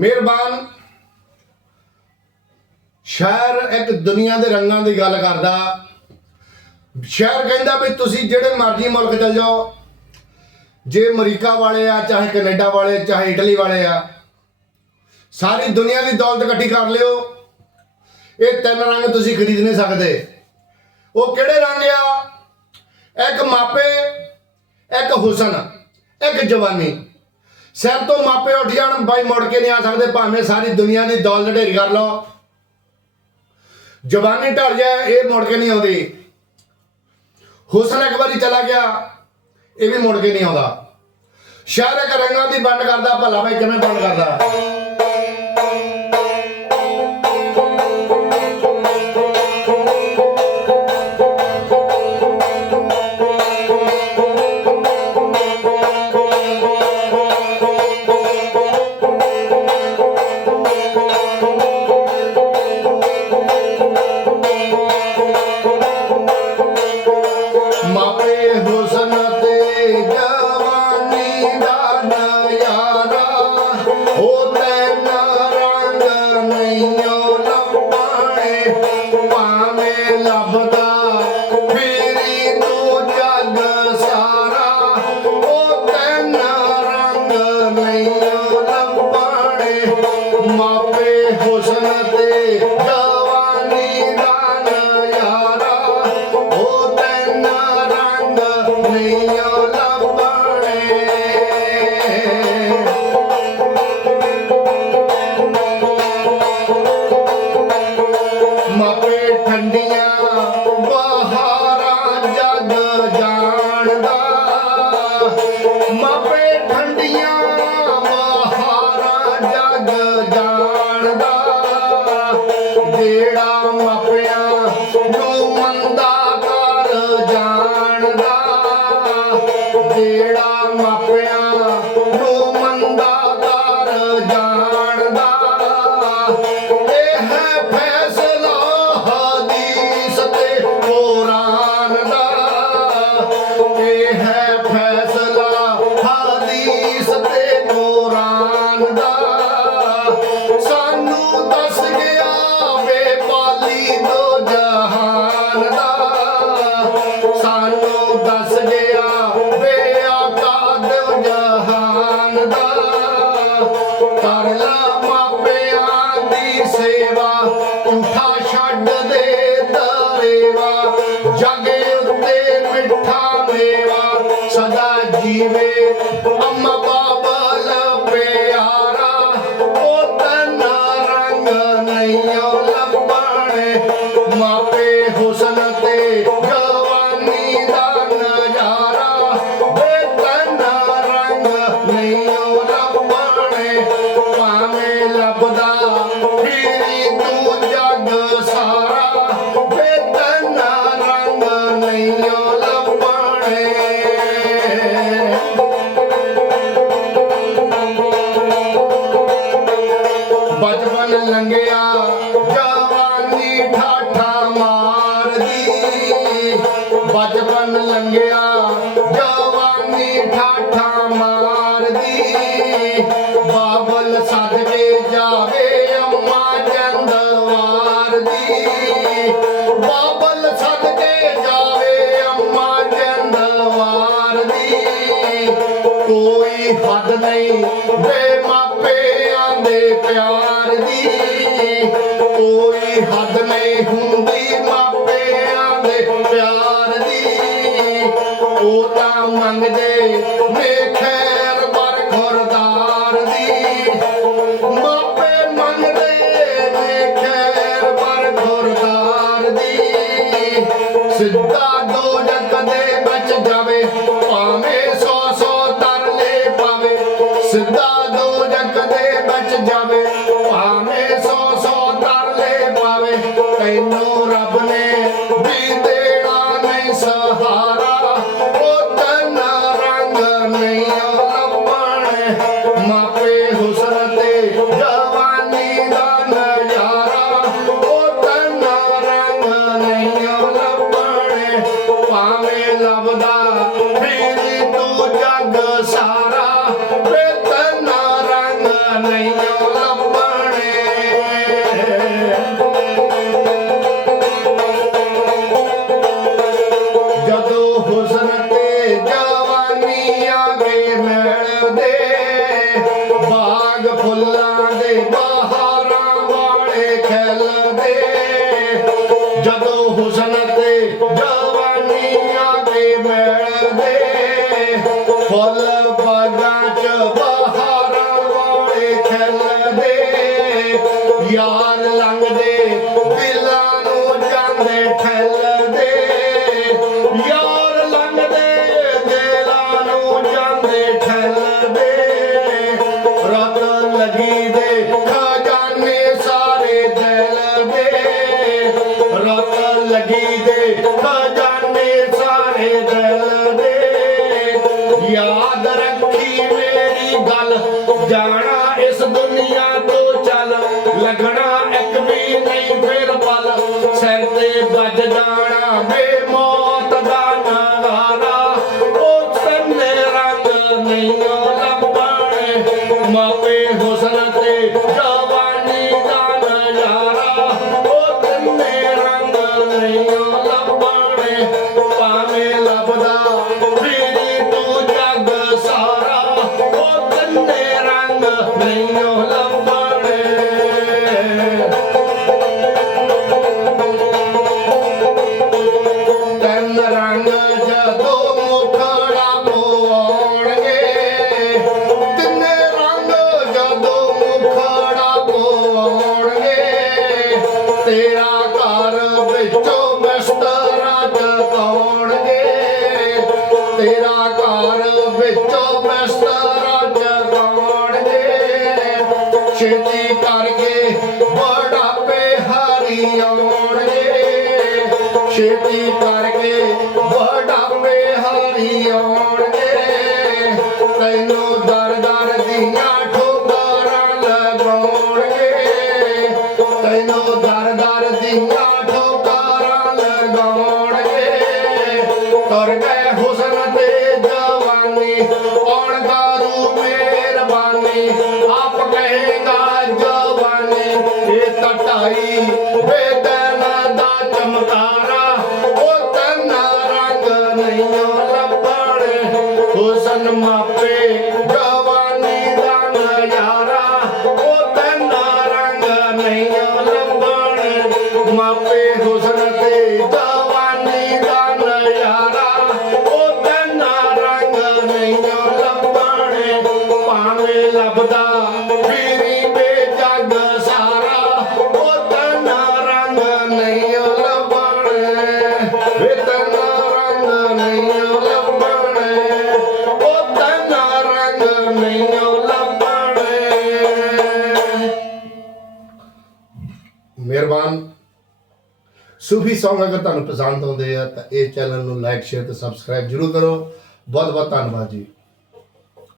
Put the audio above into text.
ਮਿਹਰਬਾਨ। ਸ਼ਹਿਰ ਇੱਕ ਦੁਨੀਆ ਦੇ ਰੰਗਾਂ ਦੀ ਗੱਲ ਕਰਦਾ। ਸ਼ਹਿਰ ਕਹਿੰਦਾ ਵੀ ਤੁਸੀਂ ਜਿਹੜੇ ਮਰਜ਼ੀ ਮੁਲਕ ਚਲ ਜਾਓ। ਜੇ ਅਮਰੀਕਾ ਵਾਲੇ ਆ, ਚਾਹੇ ਕੈਨੇਡਾ ਵਾਲੇ, ਚਾਹੇ ਇਟਲੀ ਵਾਲੇ ਆ, ਸਾਰੀ ਦੁਨੀਆ ਦੀ ਦੌਲਤ ਇਕੱਠੀ ਕਰ ਲਿਓ। ਇਹ ਤਿੰਨ ਰੰਗ ਤੁਸੀਂ ਖਰੀਦ ਨਹੀਂ ਸਕਦੇ। ਉਹ ਕਿਹੜੇ ਰੰਗ ਆ? ਇੱਕ ਮਾਪੇ, ਇੱਕ ਹੁਸਨ, ਇੱਕ ਜਵਾਨੀ। ਸਿਰ ਤੋਂ ਮਾਪੇ ਉੱਠ ਜਾਣ, ਬਾਈ ਮੁੜ ਕੇ ਨਹੀਂ ਆ ਸਕਦੇ, ਭਾਵੇਂ ਸਾਰੀ ਦੁਨੀਆ ਦੀ ਦੌਲ ਢੇਰੀ ਕਰ ਲਓ। ਜਵਾਨੀ ਢਲ ਜਾਏ, ਇਹ ਮੁੜ ਕੇ ਨਹੀਂ ਆਉਂਦੀ। ਹੁਸਨ ਇੱਕ ਵਾਰੀ ਚਲਾ ਗਿਆ, ਇਹ ਵੀ ਮੁੜ ਕੇ ਨਹੀਂ ਆਉਂਦਾ। ਸ਼ਹਿਰ ਇੱਕ ਰੰਗਾਂ ਦੀ ਵੰਡ ਕਰਦਾ, ਭਲਾ ਭਾਈ ਕਿਵੇਂ ਬੰਦ ਕਰਦਾ? ਮਾਪੇ ਹੁਸਨ ਤੇ ਜਿਹੜਾ ਜਗ ਉੱਤੇ ਮਿੱਠਾ ਮੇਵਾ ਸਦਾ ਜੀਵੇ ਦੀ ਕੋਈ ਹੱਦ ਨਹੀਂ। ਵੇ ਮਾਪਿਆਂ ਦੇ ਪਿਆਰ ਦੀ, ਕੋਈ ਹੱਦ ਨਹੀਂ ਹੁੰਦੀ ਮਾਪਿਆਂ ਦੇ ਪਿਆਰ ਦੀ। ਉਹ ਤਾਂ ਮੰਗਦੇ Sinda ਨਹੀਂ ਲੱਭਣੇ ਜਦੋਂ ਹੁਸਨ ਤੇ ਜਵਾਨੀ ਆ ਗਏ ਮੈਲ ਦੇ ਬਾਗ ਫੁੱਲਾਂ ਦੇ ਬਹਾਰਾਂ ਵਾਲੇ Yeah. Hallelujah. ਬੜਾਪੇ ਹਰੀ ਆਉਣਗੇ। ਛੇਤੀ ਕਰਕੇ ਬੜਾਪੇ ਹਰੀ ਆਉਣਗੇ। ਤੈਨੂੰ ਦਰ ਦਰ ਦੀਆਂ ਠੋਕਰਾਂ ਲਗਾਉਣਗੇ। ਤੈਨੂੰ ਦਰ ਦਰ ਦੀਆਂ ਠੋਕਰਾਂ ਲਗਾਉਣਗੇ। ਤੁਰ ਗਏ ਹੁਸਨ ਤੇ ਜਵਾਨੀ ਔਣ ਦਾ ਰੂਪ ਮਿਹਰਬਾਨੀ। ਜੇ ਟਟਾਈ ਵੇ ਤੈਨਾਂ ਦਾ ਚਮਕਾਰਾ ਉਹ ਤੈਨਾਂ ਰੰਗ ਨਹੀਂ ਲੱਭਣ। ਹੁਸਨ ਮਾਪੇ ਮਿਹਰਬਾਨ। ਸੂਫੀ ਸੌਂਗ ਅਗਰ ਤੁਹਾਨੂੰ ਪਸੰਦ ਆਉਂਦੇ ਆ ਤਾਂ ਇਹ ਚੈਨਲ ਨੂੰ ਲਾਈਕ ਸ਼ੇਅਰ ਤੇ ਸਬਸਕ੍ਰਾਈਬ ਜਰੂਰ ਕਰੋ। ਬਹੁਤ ਬਹੁਤ ਧੰਨਵਾਦ ਜੀ।